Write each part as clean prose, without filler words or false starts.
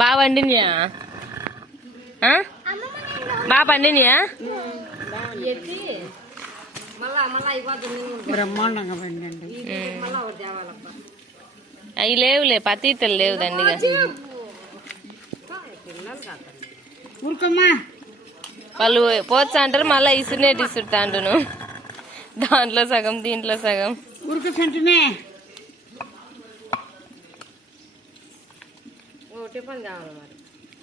బాగా వండినా బాగా పండినా బ్రహ్మాండంగా పండండి. అవి లేవులే పతీతలు లేవు దండిగా. వాళ్ళు పోతా అంటారు మళ్ళీ ఇసురునేటి ఇసురుతా అంటును. దాంట్లో సగం దీంట్లో సగం ఉరుకుంటునే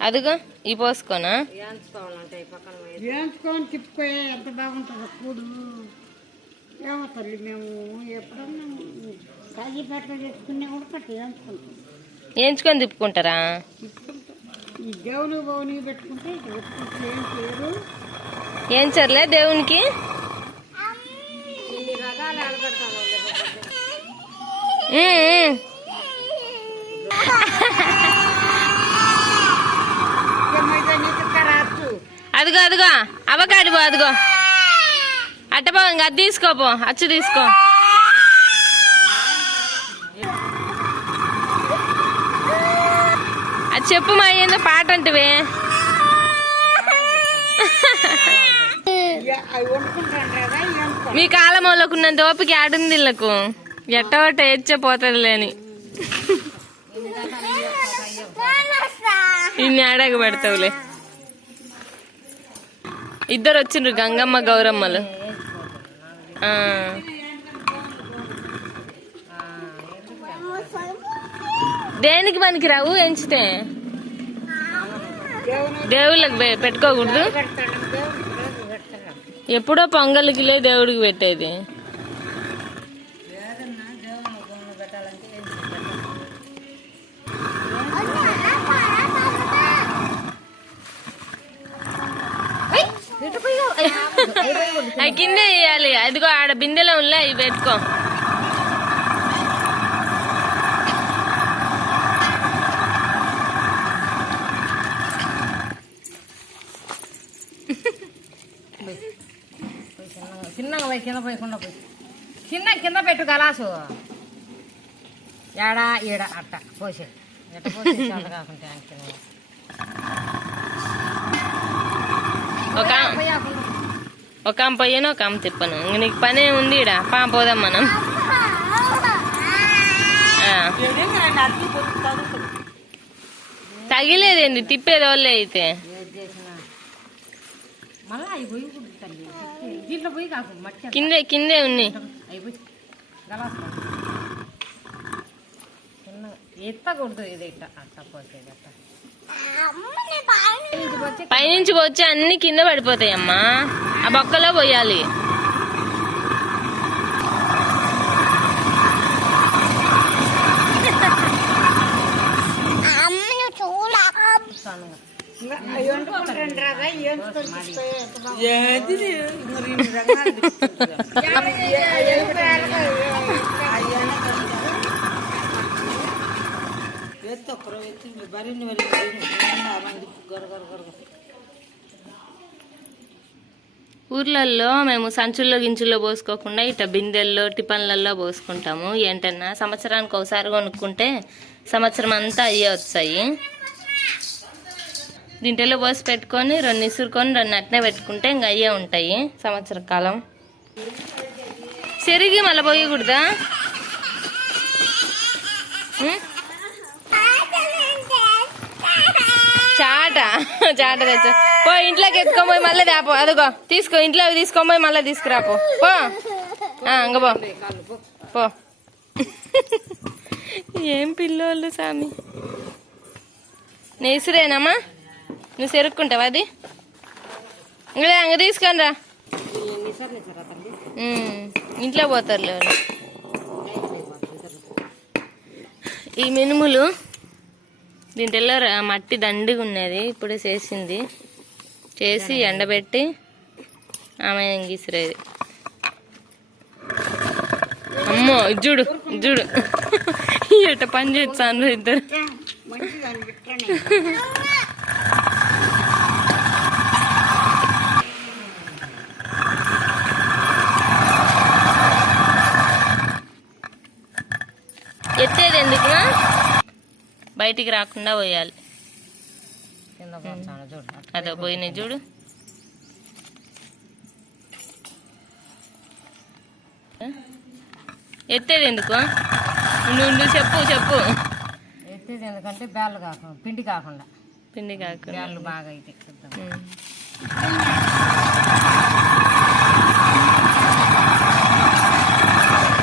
అదిగో ఈ పోసుకోనా వేయించుకొని తిప్పుకోయే ఎంత బాగుంటుందో కూడు. ఏమో తల్లి మేము ఎప్పుడన్నా కాజీపేటలో చేసుకునే కూడా పట్టి వేయించుకుంటాం. వేయించుకొని తిప్పుకుంటారా? ఈ దేవుని బౌని పెట్టుకుంటే ఏం చేయరు. ఏం చర్లే దేవునికి అదిగో అదిగో అవకాడి పో అదిగో అట్టపో ఇంకా అది తీసుకోపో అచ్చు తీసుకో. అది చెప్పు మా ఏందో పాట అంటువే. మీ కాలమోళ్ళకు ఉన్నంత ఓపిక ఆడుంది వీళ్ళకు. ఎట్టవట ఏడ్చపోతుంది లేని ఇన్ని ఆడాక పెడతావులే. ఇద్దరు వచ్చిండ్రు గంగమ్మ గౌరమ్మలు. దేనికి పనికి రావు ఎంచితే దేవుళ్ళకి పెట్టుకోకూడదు. ఎప్పుడో పొంగల్కిలే దేవుడికి పెట్టేది. అవి కింద వేయాలి. అదిగో ఆడ బిందెలో ఉన్నా ఇవి పెట్టుకో. చిన్నగా పోయి కింద పోయకుండా పోయి కింద పెట్టు గలాసు ఏడా ఈడ అట్ట పోసేది. ఎట్ట పోసేది కాకుండా ఒక ఆమె పోయాను ఒక ఆమె తిప్పను. ఇంక నీకు పనే ఉంది ఇడ పోదాం మనం. తగిలేదేంది తిప్పేది వాళ్ళే అయితే. కిందే ఉన్నాయి. ఎత్తకూడదు ఇది ఇట్ట అట్ట పోసేది. అట్ట పైనుంచి వచ్చి అన్ని కింద పడిపోతాయమ్మా. ఆ బొక్కలో పోయాలి. ఊర్లలో మేము సంచుల్లో గించుల్లో పోసుకోకుండా ఇట్లా బిందెల్లో టిఫన్లలో పోసుకుంటాము. ఏంటన్నా సంవత్సరానికి ఒకసారి కొనుక్కుంటే సంవత్సరం అంతా అయ్యే వస్తాయి. దీంట్లో పోసి పెట్టుకొని 2 ఇసురుకొని 2 అట్నే పెట్టుకుంటే ఇంకా అయ్యే ఉంటాయి సంవత్సర కాలం. చెరిగి మళ్ళీ పోయకూడదా? చాట తెచ్చా పో. ఇంట్లోకి ఎత్తుకోపోయి మళ్ళీ దాపో. అదిగో తీసుకో ఇంట్లో తీసుకోపోయి మళ్ళీ తీసుకురాపో పో. ఇంక పో. ఏం పిల్లోళ్ళు సామి. నేసురేనమ్మా నువ్వు సెరుక్కుంటావా? అది ఇంక తీసుకొని రా. ఇంట్లో పోతారులే. ఈ మినుములు దీంట్లో మట్టి దండిగా ఉన్నది. ఇప్పుడే చేసి ఎండబెట్టి ఆమె గీసిరేది. అమ్మో ఇజ్జుడు ఎట్ట పని చేస్తాను ఇద్దరు. ఎత్తేది ఎందుకు? బయటికి రాకుండా పోయాలి. కింద పోతాను చూడు. అదో పోయినాయి చూడు. ఎత్తేది ఎందుకు? నువ్వు చెప్పు. ఎత్తేది ఎందుకంటే బ్యాళ్ళు కాకుండా పిండి కాకుండా కాకుండా బ్యాళ్ళు బాగా అయితే చూద్దాం.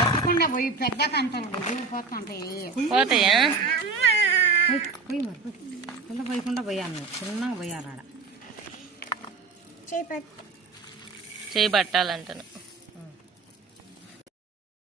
తప్పకుండా పోయి పెద్ద కంటలు దిగిపోతుంటాయి. పోతాయా? పోయి మరి కింద పోయకుండా పోయాను. చిన్నగా పోయాలి ఆడ. చేయి పట్టాలంటాను.